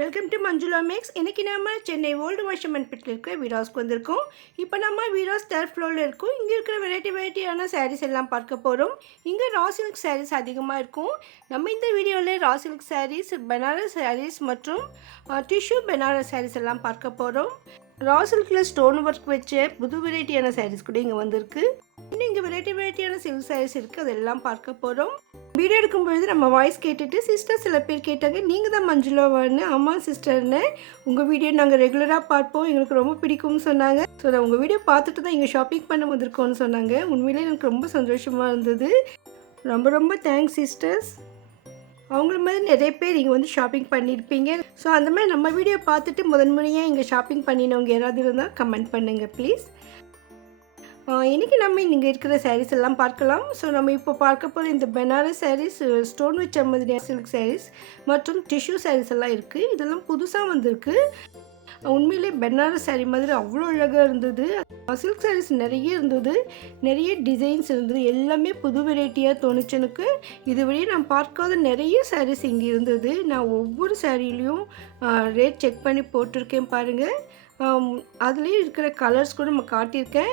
Welcome to Manjula maths. இன்றைக்கி நம்ம Chennai old washerman பிட்டில் இருக்கிற வீராஸ்க்கு வந்திருக்கோம். இப்போ நம்ம வீராஸ் தேர்ட் ஃப்ளோரில் இருக்கோம். இங்கே இருக்கிற வெரைட்டியான சாரீஸ் எல்லாம் பார்க்க போகிறோம். இங்கே ரா சில்க் சாரீஸ் அதிகமாக இருக்கும். நம்ம இந்த வீடியோவில் ரா சில்க் சாரீஸ், பனாரஸ் சாரீஸ் மற்றும் டிஷ்யூ பனாரஸ் சாரீஸ் எல்லாம் பார்க்க போகிறோம். ரா சில்கில் ஸ்டோன் ஒர்க் வச்ச புது வெரைட்டியான சாரீஸ் கூட இங்கே வந்திருக்கு. இன்னும் இங்கே வெரைட்டியான சில்க் சாரீஸ் இருக்குது, அதெல்லாம் பார்க்க போகிறோம். வீடியோ எடுக்கும்பொழுது நம்ம வாய்ஸ் கேட்டுட்டு சிஸ்டர் சில பேர் கேட்டாங்க, நீங்கள் தான் மஞ்சுளாவான்னு. ஆமாம் சிஸ்டர்னு, உங்கள் வீடியோ நாங்கள் ரெகுலராக பார்ப்போம், எங்களுக்கு ரொம்ப பிடிக்கும்னு சொன்னாங்க. ஸோ நான் உங்கள் வீடியோ பார்த்துட்டு தான் இங்கே ஷாப்பிங் பண்ண வந்திருக்கோன்னு சொன்னாங்க. உண்மையிலே எனக்கு ரொம்ப சந்தோஷமாக இருந்தது. ரொம்ப தேங்க்ஸ் சிஸ்டர்ஸ். அவங்கள மாதிரி நிறைய பேர் இங்கே வந்து ஷாப்பிங் பண்ணியிருப்பீங்க. ஸோ அந்த மாதிரி நம்ம வீடியோ பார்த்துட்டு முதன்முறையாக இங்கே ஷாப்பிங் பண்ணினவங்க யாராவது இருந்தால் கமெண்ட் பண்ணுங்கள் ப்ளீஸ். இன்றைக்கி நம்ம இங்கே இருக்கிற சாரீஸ் எல்லாம் பார்க்கலாம். ஸோ நம்ம இப்போ பார்க்க போகிற இந்த பனாரஸ் சாரீஸ், ஸ்டோன் வச்ச மாதிரியான சில்க் சாரீஸ் மற்றும் டிஷ்யூ சாரீஸ் எல்லாம் இருக்குது. இதெல்லாம் புதுசாக வந்திருக்கு. உண்மையிலே பனாரஸ் சாரீ மாதிரி அவ்வளோ அழகாக இருந்தது. சில்க் சாரீஸ் நிறைய இருந்தது, நிறைய டிசைன்ஸ் இருந்தது, எல்லாமே புது வெரைட்டியாக தோணுச்சு எனக்கு. இதுவரையே நான் பார்க்காத நிறைய சாரீஸ் இங்கே இருந்தது. நான் ஒவ்வொரு சாரீலையும் ரேட் செக் பண்ணி போட்டிருக்கேன் பாருங்கள். அதுலேயும் இருக்கிற கலர்ஸ் கூட நம்ம காட்டியிருக்கேன்.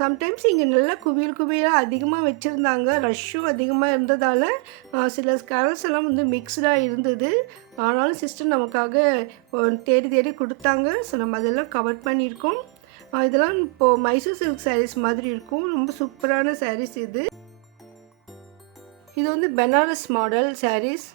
சம்டைம்ஸ் இங்கே நல்லா குவியலாக அதிகமாக வச்சுருந்தாங்க. ரஷ்ஷும் அதிகமாக இருந்ததால் சில கலர்ஸ் எல்லாம் வந்து மிக்ஸ்டாக இருந்தது. ஆனாலும் சிஸ்டர் நமக்காக தேடி கொடுத்தாங்க. ஸோ நம்ம அதெல்லாம் கவர் பண்ணியிருக்கோம். இதெல்லாம் இப்போது மைசூர் சில்க் சாரீஸ் மாதிரி இருக்கும். ரொம்ப சூப்பரான சாரீஸ் இது. இது வந்து பனாரஸ் மாடல் சாரீஸ்.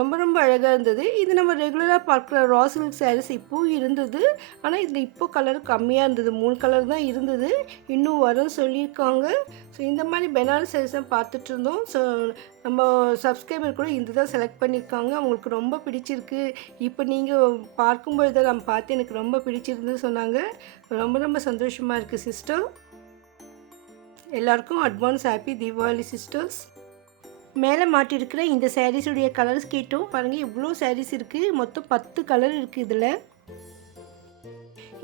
ரொம்ப அழகாக இருந்தது. இது நம்ம ரெகுலராக பார்க்குற ரா சில்க் சாரீஸ் இப்போவும் இருந்தது. ஆனால் இதில் இப்போ கலர் கம்மியாக இருந்தது. 3 கலர் தான் இருந்தது. இன்னும் வரும்னு சொல்லியிருக்காங்க. ஸோ இந்த மாதிரி பனாரஸ் சாரீஸ் தான் பார்த்துட்டு இருந்தோம். ஸோ நம்ம சப்ஸ்கிரைபர் கூட இந்த தான் செலக்ட் பண்ணியிருக்காங்க. அவங்களுக்கு ரொம்ப பிடிச்சிருக்கு. இப்போ நீங்கள் பார்க்கும்போது தான் நான் பார்த்து எனக்கு ரொம்ப பிடிச்சிருந்து சொன்னாங்க. ரொம்ப சந்தோஷமாக இருக்குது சிஸ்டர். எல்லாருக்கும் அட்வான்ஸ் ஹாப்பி தீபாவளி சிஸ்டர்ஸ். மேலே மாட்டியிருக்கிற இந்த சாரீஸுடைய கலர்ஸ் கேட்டோம் பாருங்கள். இவ்வளோ சாரீஸ் இருக்குது. மொத்தம் 10 கலர் இருக்குது இதில்.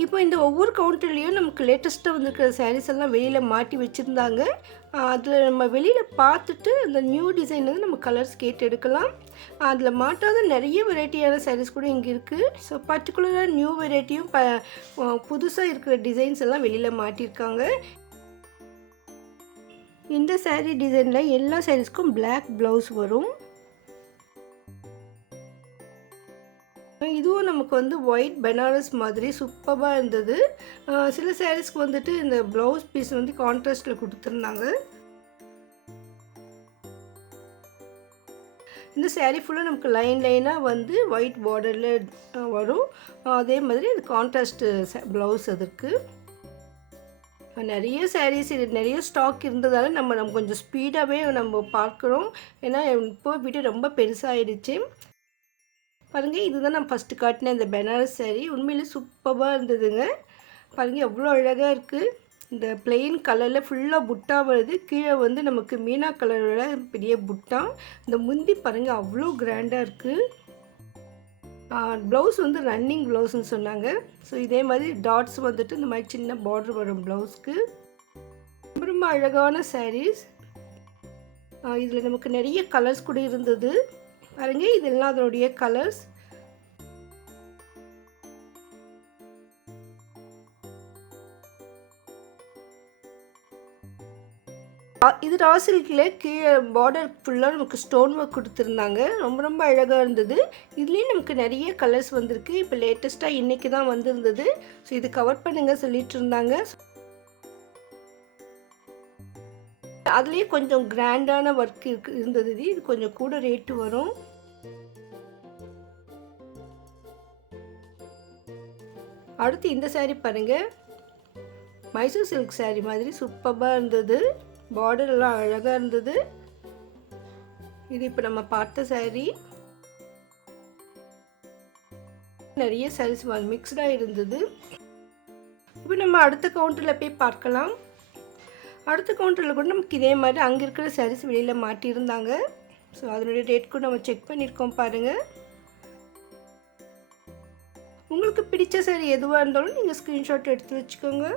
இப்போ இந்த ஒவ்வொரு கவுண்டர்லேயும் நமக்கு லேட்டஸ்ட்டாக வந்திருக்கிற சாரீஸ் எல்லாம் வெளியில் மாட்டி வச்சுருந்தாங்க. அதில் நம்ம வெளியில் பார்த்துட்டு அந்த நியூ டிசைன் வந்து நம்ம கலர்ஸ் கேட்டு எடுக்கலாம். அதில் மாட்டாத நிறைய வெரைட்டியான சாரீஸ் கூட இங்கே இருக்குது. ஸோ பர்டிகுலராக நியூ வெரைட்டியும் புதுசாக இருக்கிற டிசைன்ஸ் எல்லாம் வெளியில் மாட்டியிருக்காங்க. இந்த சாரீ டிசைனில் எல்லா சாரீஸ்க்கும் பிளாக் ப்ளவுஸ் வரும். இதுவும் நமக்கு வந்து ஒயிட் பனாரஸ் மாதிரி சூப்பராக இருந்தது. சில சாரீஸ்க்கு வந்துட்டு இந்த ப்ளவுஸ் பீஸ் வந்து கான்ட்ராஸ்டில் கொடுத்துருந்தாங்க. இந்த சாரீ ஃபுல்லாக நமக்கு லைனாக வந்து ஒயிட் பார்டரில் வரும். அதே மாதிரி இது கான்ட்ராஸ்ட் ப்ளவுஸ் அதற்கு. நிறைய சாரீஸ் நிறைய ஸ்டாக் இருந்ததால் நம்ம கொஞ்சம் ஸ்பீடாகவே நம்ம பார்க்குறோம். ஏன்னா இப்போ வீடியோ ரொம்ப பெருசாகிடுச்சு பாருங்கள். இதுதான் நான் ஃபஸ்ட்டு காட்டினேன் இந்த பனாரஸ் சாரீ. உண்மையிலே சூப்பராக இருந்ததுங்க. பாருங்கள் எவ்வளோ அழகாக இருக்குது. இந்த பிளெயின் கலரில் ஃபுல்லாக புட்டா வருது. கீழே வந்து நமக்கு மீனா கலரோட பெரிய புட்டா. இந்த முந்தி பாருங்கள் அவ்வளோ கிராண்டாக இருக்குது. ப்ளவுஸ் வந்து ரன்னிங் ப்ளவுஸ்ன்னு சொன்னாங்க. ஸோ இதே மாதிரி டாட்ஸ் வந்துட்டு இந்த மாதிரி சின்ன பார்டர் வரும் ப்ளவுஸ்க்கு. ரொம்ப அழகான சாரீஸ். இதில் நமக்கு நிறைய கலர்ஸ் கூட இருந்தது பாருங்க. இதெல்லாம் அதனுடைய கலர்ஸ். இது ரா சில்கில் கீழே பார்டர் ஃபுல்லாக நமக்கு ஸ்டோன் ஒர்க் கொடுத்துருந்தாங்க. ரொம்ப அழகாக இருந்தது. இதுலேயும் நமக்கு நிறைய கலர்ஸ் வந்திருக்கு. இப்போ லேட்டஸ்ட்டாக இன்றைக்கி தான் வந்திருந்தது. ஸோ இது கவர் பண்ணுங்க சொல்லிட்டு இருந்தாங்க. அதுலேயே கொஞ்சம் கிராண்டான ஒர்க் இருந்தது. இது கொஞ்சம் கூட ரேட்டு வரும். அடுத்து இந்த சாரீ பாருங்கள். மைசூர் சில்க் சாரீ மாதிரி சூப்பராக இருந்தது. பார்டர் எல்லாம் அழகாக இருந்தது. இது இப்போ நம்ம பார்த்த சாரீ. நிறைய சாரீஸ் மிக்ஸ்டாக இருந்தது. இப்போ நம்ம அடுத்த கவுண்டரில் போய் பார்க்கலாம். அடுத்த கவுண்டரில் கூட நமக்கு இதே மாதிரி அங்கே இருக்கிற சாரீஸ் வெளியில் மாட்டியிருந்தாங்க. ஸோ அதனுடைய ரேட் கூட நம்ம செக் பண்ணியிருக்கோம் பாருங்கள். உங்களுக்கு பிடிச்ச சாரீ எதுவாக இருந்தாலும் நீங்கள் ஸ்க்ரீன்ஷாட் எடுத்து வச்சுக்கோங்க.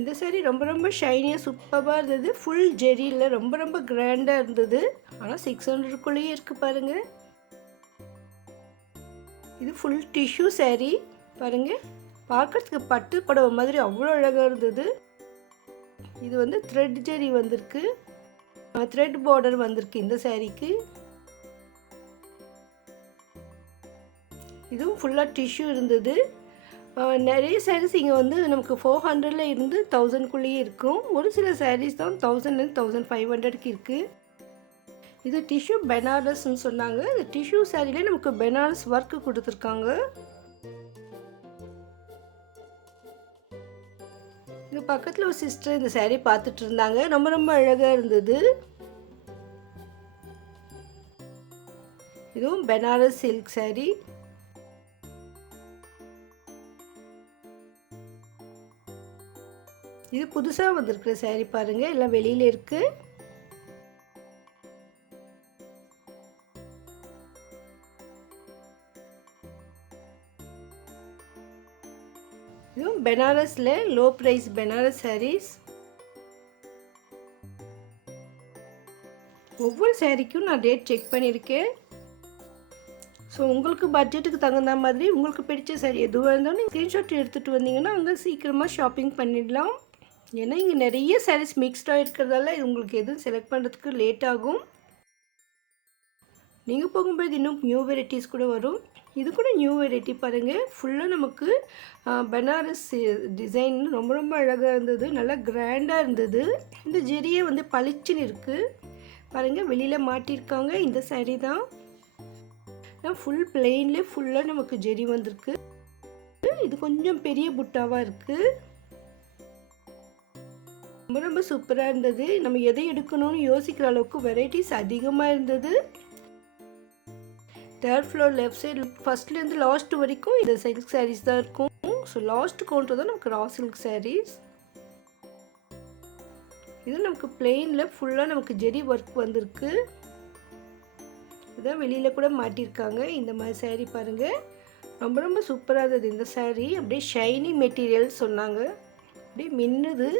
இந்த சாரீ ரொம்ப ஷைனியாக சூப்பராக இருந்தது. ஃபுல் ஜெரியில் ரொம்ப கிராண்டாக இருந்தது. ஆனால் 600க்குள்ளேயே இருக்குது பாருங்கள். இது ஃபுல் டிஷ்யூ saree பாருங்கள். பார்க்கறதுக்கு பட்டு புடவை மாதிரி அவ்வளோ அழகாக இருந்தது. இது வந்து த்ரெட் ஜெரி வந்திருக்கு, த்ரெட் பார்டர் வந்திருக்கு இந்த சாரீக்கு. இதுவும் ஃபுல்லாக டிஷ்யூ இருந்தது. நிறைய சாரீஸ் இங்கே வந்து நமக்கு 400ல் இருந்து 1000க்குள்ளேயே இருக்கும். ஒரு சில சாரீஸ் தான் 1000 1500க்கு இருக்குது. இது டிஷ்யூ பெனாரஸ்ன்னு சொன்னாங்க. இந்த டிஷ்யூ சாரிலே நமக்கு பெனாரஸ் ஒர்க்கு கொடுத்துருக்காங்க. இது பக்கத்தில் ஒரு சிஸ்டர் இந்த சாரீ பார்த்துட்டு இருந்தாங்க. ரொம்ப ரொம்ப அழகாக இருந்தது. இதுவும் பெனாரஸ் சில்க் சாரீ. இது புதுசாக வந்திருக்கிற சாரீ பாருங்கள், எல்லாம் வெளியில் இருக்குது. இதுவும் பெனாரஸில் லோ ப்ரைஸ் பெனாரஸ் சாரீஸ். ஒவ்வொரு சாரீக்கும் நான் ரேட் செக் பண்ணியிருக்கேன். ஸோ உங்களுக்கு பட்ஜெட்டுக்கு தகுந்த மாதிரி உங்களுக்கு பிடிச்ச சாரீ எதுவாக இருந்தாலும் நீங்கள் ஸ்க்ரீன்ஷாட் எடுத்துகிட்டு வந்தீங்கன்னா அங்கே சீக்கிரமாக ஷாப்பிங் பண்ணிடலாம். ஏன்னா இங்கே நிறைய சாரீஸ் மிக்ஸ்டாக இருக்கிறதால இது உங்களுக்கு எதுவும் செலக்ட் பண்ணுறதுக்கு லேட் ஆகும். நீங்கள் போகும்போது இன்னும் நியூ வெரைட்டிஸ் கூட வரும். இது கூட நியூ வெரைட்டி பாருங்கள். ஃபுல்லாக நமக்கு பனாரஸ் டிசைன் ரொம்ப ரொம்ப அழகாக இருந்தது, நல்லா கிராண்டாக இருந்தது. இந்த ஜெரியை வந்து பளிச்சுன்னு இருக்குது பாருங்கள், வெளியில் மாட்டியிருக்காங்க. இந்த சாரீ தான் ஃபுல் பிளெயின்லேயே ஃபுல்லாக நமக்கு ஜெரி வந்திருக்கு. இது கொஞ்சம் பெரிய புட்டாவாக இருக்குது. ரொம்ப ரொம்ப சூப்பராக இருந்தது. நம்ம எதை எடுக்கணும்னு யோசிக்கிற அளவுக்கு வெரைட்டிஸ் அதிகமாக இருந்தது. 3rd ஃப்ளோர் லெஃப்ட் சைடு ஃபஸ்ட்லேருந்து லாஸ்ட் வரைக்கும் இந்த சில்க் சாரீஸ் தான் இருக்கும். ஸோ லாஸ்ட் கவுண்டர் தான் நமக்கு ரா சில்க் சாரீஸ். இது நமக்கு பிளெயினில் ஃபுல்லாக நமக்கு ஜெரி ஒர்க் வந்திருக்கு. இதுதான் வெளியில் கூட மாட்டியிருக்காங்க. இந்த மாதிரி சாரீ பாருங்கள், ரொம்ப ரொம்ப சூப்பராக இருந்தது. இந்த சாரீ அப்படியே ஷைனி மெட்டீரியல் சொன்னாங்க, அப்படியே மின்னுது.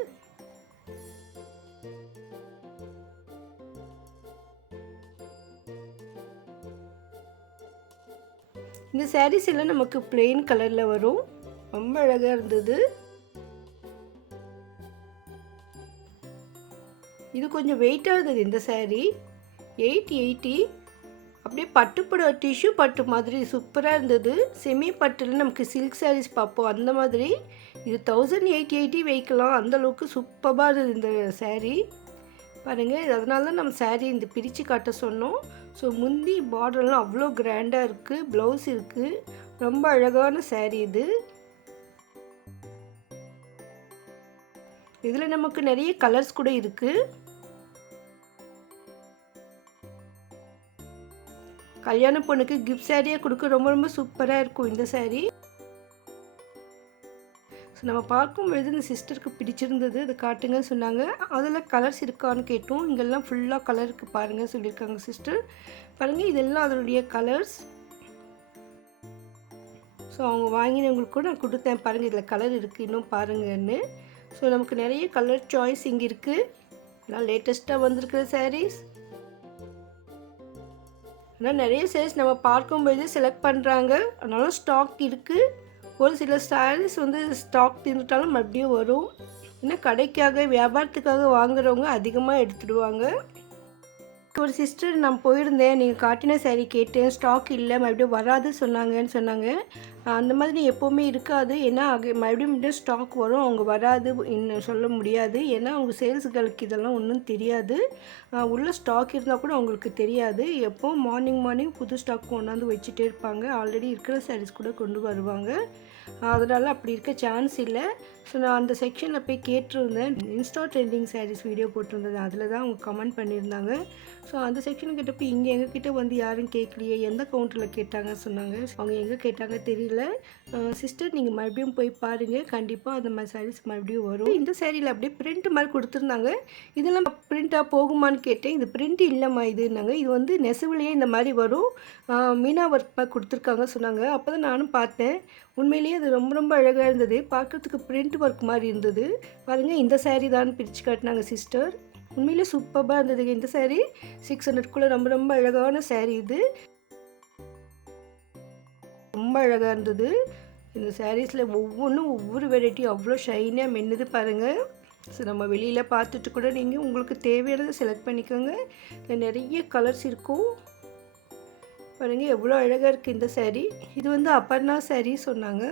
இந்த சாரீஸ் எல்லாம் நமக்கு பிளெயின் கலரில் வரும். ரொம்ப அழகாக இருந்தது. இது கொஞ்சம் வெயிட்டாக இருந்தது. இந்த சாரீ 880. அப்படியே பட்டுப்பட டிஷ்யூ பட்டு மாதிரி சூப்பராக இருந்தது. செமி பட்டில் நமக்கு சில்க் சாரீஸ் பார்ப்போம் அந்த மாதிரி. இது 1880 வைக்கலாம், அந்தளவுக்கு சூப்பராக இருந்தது இந்த சாரீ பாருங்கள். அதனால தான் நம்ம சாரீ இந்த பிரித்து காட்ட சொன்னோம். ஸோ முந்தி பார்டர்லாம் அவ்வளோ கிராண்டாக இருக்குது, ப்ளவுஸ் இருக்குது. ரொம்ப அழகான சாரீ இது. இதில் நமக்கு நிறைய கலர்ஸ் கூட இருக்குது. கல்யாண பொண்ணுக்கு கிஃப்ட் சாரியாக கொடுக்க ரொம்ப ரொம்ப சூப்பராக இருக்கும் இந்த சாரீ. ஸோ நம்ம பார்க்கும்பொழுது இந்த சிஸ்டருக்கு பிடிச்சிருந்தது, அதை காட்டுங்கன்னு சொன்னாங்க. அதில் கலர்ஸ் இருக்கான்னு கேட்டோம். இங்கெல்லாம் ஃபுல்லாக கலருக்கு பாருங்கள் சொல்லியிருக்காங்க சிஸ்டர். பாருங்கள், இதெல்லாம் அதனுடைய கலர்ஸ். ஸோ அவங்க வாங்கினவங்களுக்கு கூட நான் கொடுத்தேன் பாருங்கள், இதில் கலர் இருக்குது இன்னும் பாருங்கன்னு. ஸோ நமக்கு நிறைய கலர் சாய்ஸ் இங்கே இருக்குது. எல்லாம் லேட்டஸ்ட்டாக வந்திருக்கிற சாரீஸ். ஆனால் நிறைய சாரீஸ் நம்ம பார்க்கும்போது செலக்ட் பண்ணுறாங்க, அதனால ஸ்டாக் இருக்குது. ஒரு சில சாரீஸ் வந்து ஸ்டாக் தீர்ந்துட்டாலும் மறுபடியும் வரும். இன்னும் கடைக்காக வியாபாரத்துக்காக வாங்குறவங்க அதிகமாக எடுத்துடுவாங்க. ஒரு சிஸ்டர் நான் போயிருந்தேன், நீங்கள் காட்டின சாரீ கேட்டேன், ஸ்டாக் இல்லை மறுபடியும் வராது சொன்னாங்கன்னு சொன்னாங்க. அந்த மாதிரி எப்போவுமே இருக்காது. ஏன்னா மறுபடியும் ஸ்டாக் வரும், அவங்க வராது இன்னும் சொல்ல முடியாது. ஏன்னா அவங்க சேல்ஸுகளுக்கு இதெல்லாம் ஒன்றும் தெரியாது. உள்ள ஸ்டாக் இருந்தால் கூட அவங்களுக்கு தெரியாது. எப்போவும் மார்னிங் புது ஸ்டாக் கொண்டாந்து வச்சுட்டே இருப்பாங்க. ஆல்ரெடி இருக்கிற சாரீஸ் கூட கொண்டு வருவாங்க. அதனால் அப்படி இருக்க சான்ஸ் இல்லை. ஸோ நான் அந்த செக்ஷனில் போய் கேட்டிருந்தேன். இன்ஸ்டா ட்ரெண்டிங் சாரீஸ் வீடியோ போட்டிருந்தது, அதில் தான் அவங்க கமெண்ட் பண்ணியிருந்தாங்க. ஸோ அந்த செக்ஷன் கிட்டப்போ இங்கே எங்ககிட்ட வந்து யாரும் கேட்கலையே, எந்த கவுண்டரில் கேட்டாங்க சொன்னாங்க. அவங்க எங்கே கேட்டாங்க தெரியல. சிஸ்டர் நீங்கள் மறுபடியும் போய் பாருங்கள், கண்டிப்பாக அந்த மாதிரி சாரீஸ் மறுபடியும் வரும். இந்த சாரியில் அப்படியே பிரிண்ட் மாதிரி கொடுத்துருந்தாங்க. இதெல்லாம் பிரிண்ட்டாக போகுமான்னு கேட்டேன். இது பிரிண்ட் இல்லைம்மா இதுன்னாங்க. இது வந்து நெசவுலேயே இந்த மாதிரி வரும், மீனா ஒர்க் கொடுத்துருக்காங்க சொன்னாங்க. அப்போ தான் நானும் பார்த்தேன். உண்மையிலேயே அது ரொம்ப ரொம்ப அழகாக இருந்தது. பார்க்குறதுக்கு பிரிண்ட் ஒர்க் மாதிரி இருந்தது. பாருங்கள், இந்த சாரீ தான் பிரித்து காட்டினாங்க சிஸ்டர். உண்மையிலே சூப்பராக இருந்ததுங்க இந்த சாரீ. 600க்குள்ளே ரொம்ப ரொம்ப அழகான சாரீ இது. ரொம்ப அழகாக இருந்தது. இந்த சாரீஸில் ஒவ்வொன்றும் ஒவ்வொரு வெரைட்டி அவ்வளோ ஷைனாக மின்னுது பாருங்கள். ஸோ நம்ம வெளியில் பார்த்துட்டு கூட நீங்கள் உங்களுக்கு தேவையானதை செலக்ட் பண்ணிக்கோங்க. இதில் நிறைய கலர்ஸ் இருக்கும் பாருங்கள், எவ்வளோ அழகாக இருக்குது இந்த சாரீ. இது வந்து அபர்ணா சாரீ சொன்னாங்க.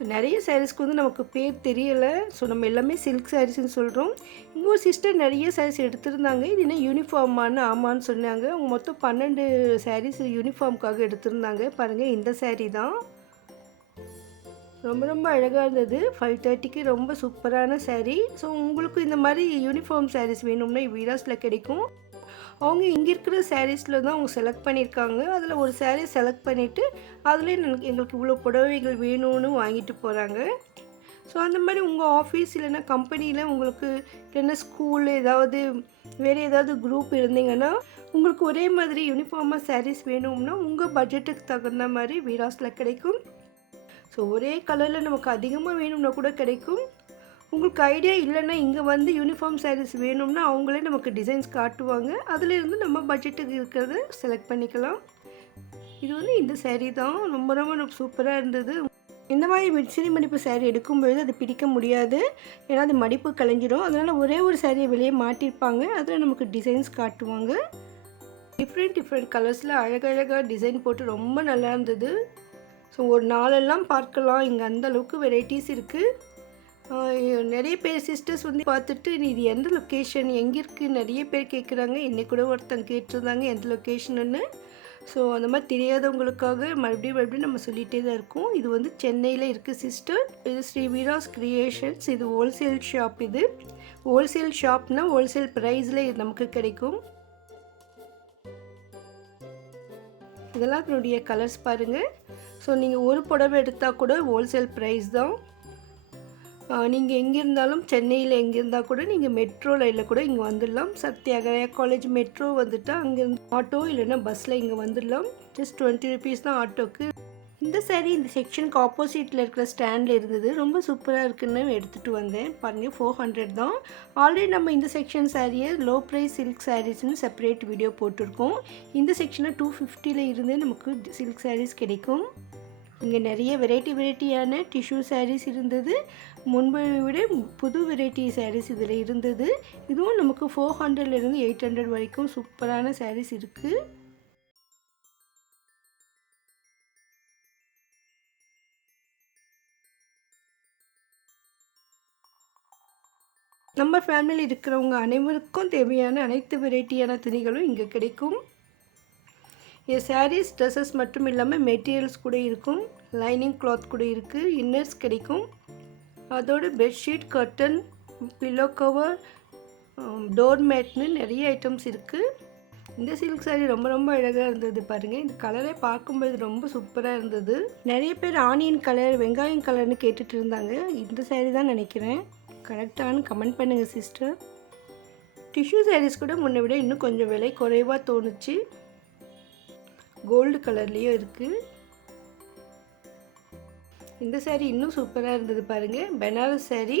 ஸோ நிறைய சாரீஸ்க்கு வந்து நமக்கு பேர் தெரியலை. ஸோ நம்ம எல்லாமே சில்க் சாரீஸ்ன்னு சொல்கிறோம். இங்கே ஒரு சிஸ்டர் நிறைய சாரீஸ் எடுத்திருந்தாங்க. இது என்ன யூனிஃபார்மானு ஆமான்னு சொன்னாங்க. அவங்க மொத்தம் 12 சாரீஸ் யூனிஃபார்முக்காக எடுத்திருந்தாங்க. பாருங்கள், இந்த சாரீ தான் ரொம்ப ரொம்ப அழகாக இருந்தது. 530க்கு ரொம்ப சூப்பரான சாரீ. ஸோ உங்களுக்கு இந்த மாதிரி யூனிஃபார்ம் சாரீஸ் வேணும்னா வீராஸில் கிடைக்கும். அவங்க இங்கே இருக்கிற சாரீஸில் தான் அவங்க செலக்ட் பண்ணியிருக்காங்க. அதில் ஒரு சாரீ செலக்ட் பண்ணிவிட்டு அதிலே எங்களுக்கு இவ்வளோ புடவைகள் வேணும்னு வாங்கிட்டு போகிறாங்க. ஸோ அந்த மாதிரி உங்கள் ஆஃபீஸ் இல்லைன்னா கம்பெனியில் உங்களுக்கு இல்லைன்னா ஸ்கூல் ஏதாவது வேறு ஏதாவது குரூப் இருந்தீங்கன்னா உங்களுக்கு ஒரே மாதிரி யூனிஃபார்மாக சாரீஸ் வேணும்னா உங்கள் பட்ஜெட்டுக்கு தகுந்த மாதிரி வீராஸில் கிடைக்கும். ஸோ ஒரே கலரில் நமக்கு அதிகமாக வேணும்னா கூட கிடைக்கும். உங்களுக்கு ஐடியா இல்லைன்னா இங்கே வந்து யூனிஃபார்ம் சாரீஸ் வேணும்னா அவங்களே நமக்கு டிசைன்ஸ் காட்டுவாங்க. அதிலேருந்து நம்ம பட்ஜெட்டுக்கு இருக்கிறத செலக்ட் பண்ணிக்கலாம். இது வந்து இந்த சாரீ தான் ரொம்ப ரொம்ப சூப்பராக இருந்தது. இந்த மாதிரி சிறு மடிப்பு சாரீ எடுக்கும்பொழுது அது பிடிக்க முடியாது, ஏன்னா அது மடிப்பு கலைஞ்சிடும். அதனால் ஒரே ஒரு சாரியை வெளியே மாட்டியிருப்பாங்க, அதில் நமக்கு டிசைன்ஸ் காட்டுவாங்க. டிஃப்ரெண்ட் கலர்ஸில் அழகழகாக டிசைன் போட்டு ரொம்ப நல்லா இருந்தது. ஸோ ஒரு நாளெல்லாம் பார்க்கலாம், இங்கே அந்தளவுக்கு வெரைட்டிஸ் இருக்குது. நிறைய பேர் சிஸ்டர்ஸ் வந்து பார்த்துட்டு இது எந்த லொக்கேஷன் எங்கே இருக்குது நிறைய பேர் கேட்குறாங்க. என்னை கூட ஒருத்தங்க கேட்டிருந்தாங்க எந்த லொக்கேஷன்னு. ஸோ அந்த மாதிரி தெரியாதவங்களுக்காக மறுபடியும் நம்ம சொல்லிகிட்டே தான் இருக்கோம். இது வந்து சென்னையில் இருக்குது சிஸ்டர். இது ஸ்ரீ வீராஸ் கிரியேஷன்ஸ். இது ஹோல்சேல் ஷாப். இது ஹோல்சேல் ஷாப்னால் ஹோல்சேல் ப்ரைஸில் இது நமக்கு கிடைக்கும். இதெல்லாம் அதனுடைய கலர்ஸ் பாருங்கள். ஸோ நீங்கள் ஒரு புடவை எடுத்தால் கூட ஹோல்சேல் ப்ரைஸ் தான். நீங்கள் எங்கே இருந்தாலும் சென்னையில் எங்கே இருந்தால் கூட நீங்கள் மெட்ரோ லைனில் கூட இங்கே வந்துடலாம். சத்யாகிரயா காலேஜ் மெட்ரோ வந்துட்டால் அங்கேருந்து ஆட்டோ இல்லைன்னா பஸ்ஸில் இங்கே வந்துடலாம். ஜஸ்ட் 20 rupees தான் ஆட்டோக்கு. இந்த சாரீ இந்த செக்ஷனுக்கு ஆப்போசிட்டில் இருக்கிற ஸ்டாண்டில் இருந்தது. ரொம்ப சூப்பராக இருக்குன்னு எடுத்துகிட்டு வந்தேன். பாருங்கள், 400 தான். ஆல்ரெடி நம்ம இந்த செக்ஷன் சாரியை லோ ப்ரைஸ் சில்க் சாரீஸ்னு செப்பரேட் வீடியோ போட்டிருக்கோம். இந்த செக்ஷனில் 250ல் இருந்து நமக்கு சில்க் சாரீஸ் கிடைக்கும். இங்கே நிறைய வெரைட்டியான டிஷ்யூ சாரீஸ் இருந்தது. முன்பை விட புது வெரைட்டி சாரீஸ் இதில் இருந்தது. இதுவும் நமக்கு 400லேருந்து 800 வரைக்கும் சூப்பரான சாரீஸ் இருக்குது. நம்ம ஃபேமிலியில் இருக்கிறவங்க அனைவருக்கும் தேவையான அனைத்து வெரைட்டியான துணிகளும் இங்கே கிடைக்கும். இது சாரீஸ் ட்ரெஸ்ஸஸ் மட்டும் இல்லாமல் மெட்டீரியல்ஸ் கூட இருக்கும். லைனிங் கிளாத் கூட இருக்குது. இன்னர்ஸ் கிடைக்கும். அதோட bedsheet, curtain, pillow cover, door மேட்னு நிறைய ஐட்டம்ஸ் இருக்குது. இந்த சில்க் சாரீ ரொம்ப ரொம்ப அழகாக இருந்தது பாருங்கள். இந்த கலரை பார்க்கும்போது ரொம்ப சூப்பராக இருந்தது. நிறைய பேர் ஆனியன் கலர், வெங்காயம் கலர்னு கேட்டுட்டு இருந்தாங்க. இந்த சாரீ தான் நினைக்கிறேன். கரெக்டானு கமெண்ட் பண்ணுங்கள் சிஸ்டர். டிஷ்யூ சாரீஸ் கூட முன்னை விட இன்னும் கொஞ்சம் விலை குறைவாக தோணுச்சு. கோல்டு கலர்லேயும் இருக்குது. இந்த சாரீ இன்னும் சூப்பராக இருந்தது பாருங்கள். பனாரஸ் சாரீ.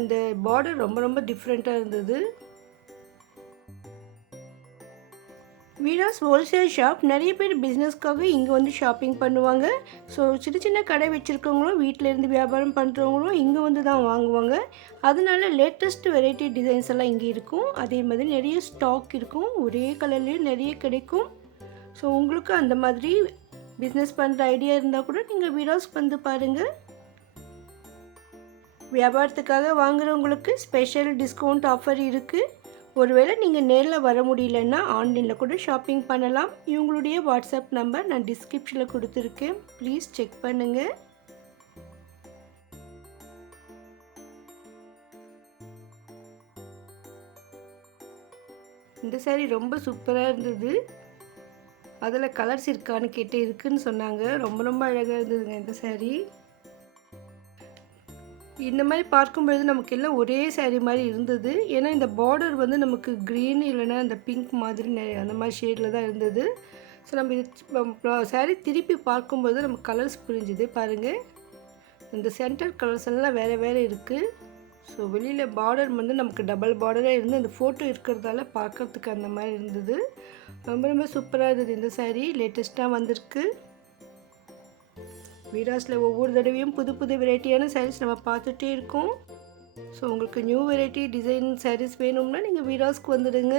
இந்த பார்டர் ரொம்ப ரொம்ப டிஃப்ரெண்ட்டாக இருந்தது. Veeras wholesale shop. நிறைய பேர் பிஸ்னஸ்க்காக இங்கே வந்து ஷாப்பிங் பண்ணுவாங்க. ஸோ சின்ன சின்ன கடை வச்சுருக்கவங்களும் வீட்டிலேருந்து வியாபாரம் பண்ணுறவங்களும் இங்கே வந்து தான் வாங்குவாங்க. அதனால லேட்டஸ்ட் வெரைட்டி டிசைன்ஸ் எல்லாம் இங்கே இருக்கும். அதே மாதிரி நிறைய ஸ்டாக் இருக்கும். ஒரே கலர்லேயும் நிறைய கிடைக்கும். ஸோ உங்களுக்கு அந்த மாதிரி பிஸ்னஸ் பண்ணுற ஐடியா இருந்தால் கூட நீங்கள் வீராஸ்க்கு வந்து பாருங்கள். வியாபாரத்துக்காக வாங்குகிறவங்களுக்கு ஸ்பெஷல் டிஸ்கவுண்ட் ஆஃபர் இருக்குது. ஒருவேளை நீங்கள் நேரில் வர முடியலன்னா ஆன்லைனில் கூட ஷாப்பிங் பண்ணலாம். இவங்களுடைய வாட்ஸ்அப் நம்பர் நான் டிஸ்கிரிப்ஷனில் கொடுத்துருக்கேன். ப்ளீஸ் செக் பண்ணுங்கள். இந்த சாரீ ரொம்ப சூப்பராக இருந்தது. அதில் கலர்ஸ் இருக்கான்னு கேட்டு இருக்குன்னு சொன்னாங்க. ரொம்ப ரொம்ப அழகாக இருந்ததுங்க இந்த சாரீ. இந்த மாதிரி பார்க்கும்பொழுது நமக்கு எல்லாம் ஒரே சாரீ மாதிரி இருந்தது. ஏன்னா இந்த பார்டர் வந்து நமக்கு க்ரீன் இல்லைன்னா இந்த பிங்க் மாதிரி அந்த மாதிரி ஷேடில் தான் இருந்தது. ஸோ நம்ம இது சாரீ திருப்பி பார்க்கும்போது நமக்கு கலர்ஸ் புரிஞ்சுது பாருங்கள். இந்த சென்டர் கலர்ஸ் எல்லாம் வேறு வேறு இருக்குது. ஸோ வெளியில் பார்டர் வந்து நமக்கு டபுள் பார்டராக இருந்து அந்த ஃபோட்டோ இருக்கிறதால பார்க்கறதுக்கு அந்த மாதிரி இருந்தது. ரொம்ப ரொம்ப சூப்பராக இருந்தது இந்த saree. லேட்டஸ்ட்டாக வந்திருக்கு. வீராஸில் ஒவ்வொரு தடவையும் புது புது வெரைட்டியான sarees நம்ம பார்த்துட்டே இருக்கோம். ஸோ உங்களுக்கு நியூ வெரைட்டி டிசைன் sarees வேணும்னா நீங்கள் வீராஸ்க்கு வந்துடுங்க.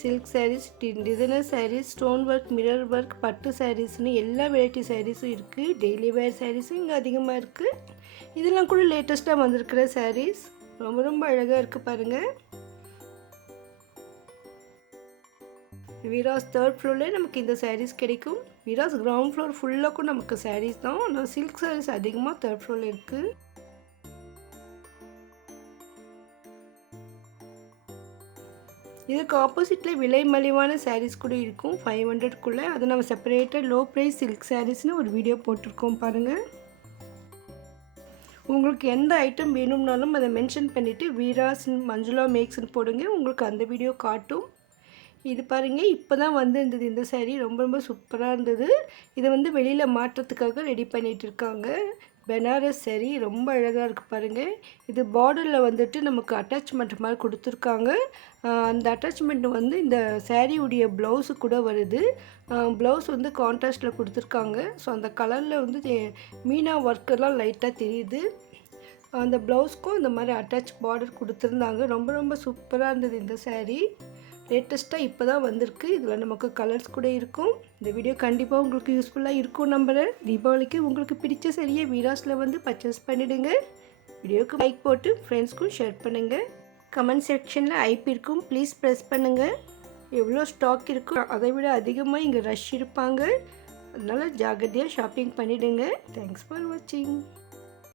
Silk sarees, designer sarees, stone work, mirror work, பட்டு sareesனு எல்லா வெரைட்டி sareesஸும் இருக்குது. டெய்லி வேர் sareesஸும் இங்கே அதிகமாக இருக்குது. இதெல்லாம் கூட லேட்டஸ்ட்டாக வந்திருக்கிற sarees. ரொம்ப ரொம்ப அழகாக இருக்குது பாருங்கள். வீராஸ் 3rd ஃப்ளோரில் நமக்கு இந்த sarees கிடைக்கும். வீராஸ் கிரவுண்ட் ஃப்ளோர் ஃபுல்லாக்கும் நமக்கு sarees தான். ஆனால் சில்க் sarees அதிகமாக 3rd ஃப்ளோரில் இருக்குது. இதுக்கு ஆப்போசிட்டில் விலை மலிவான sarees கூட இருக்கும் 500க்குள்ளே. அதை நம்ம செப்பரேட்டாக லோ ப்ரைஸ் சில்க் sareesனு ஒரு வீடியோ போட்டிருக்கோம் பாருங்கள். உங்களுக்கு எந்த ஐட்டம் வேணும்னாலும் அதை மென்ஷன் பண்ணிவிட்டு வீராஸ் மஞ்சுளா மேக்ஸ்ன்னு போடுங்க. உங்களுக்கு அந்த வீடியோ காட்டும். இது பாருங்கள், இப்போ தான் இருந்தது இந்த saree. ரொம்ப ரொம்ப சூப்பராக இருந்தது. இதை வெளியில் மாற்றத்துக்காக ரெடி பண்ணிகிட்டு இருக்காங்க. பெனாரஸ் saree ரொம்ப அழகாக இருக்குது பாருங்கள். இது பார்டரில் நமக்கு அட்டாச்மெண்ட் மாதிரி கொடுத்துருக்காங்க. அந்த அட்டாச்மெண்ட் இந்த saree உடைய ப்ளவுஸு கூட வருது. ப்ளவுஸ் கான்ட்ராஸ்டில் கொடுத்துருக்காங்க. ஸோ அந்த கலரில் மீனா ஒர்க்கெல்லாம் லைட்டாக தெரியுது. அந்த ப்ளவுஸ்க்கும் இந்த மாதிரி அட்டாச் பார்டர் கொடுத்துருந்தாங்க. ரொம்ப ரொம்ப சூப்பராக இருந்தது இந்த saree. லேட்டஸ்ட்டாக இப்போ தான் வந்திருக்கு. இதில் நமக்கு கலர்ஸ் கூட இருக்கும். இந்த வீடியோ கண்டிப்பாக உங்களுக்கு யூஸ்ஃபுல்லாக இருக்கும் நம்புகிறேன். தீபாவளிக்கு உங்களுக்கு பிடிச்ச சரியை வீராஸில் பர்ச்சேஸ் பண்ணிவிடுங்க. வீடியோவுக்கு லைக் போட்டு ஃப்ரெண்ட்ஸ்க்கும் ஷேர் பண்ணுங்கள். கமெண்ட் செக்ஷனில் ஐபி இருக்கும், ப்ளீஸ் ப்ரெஸ் பண்ணுங்கள். எவ்வளோ ஸ்டாக் இருக்கோ அதை விட அதிகமாக இங்கே ரஷ் இருப்பாங்க. அதனால் ஜாகிரதையாக ஷாப்பிங் பண்ணிவிடுங்க. தேங்க்ஸ் ஃபார் வாட்சிங்.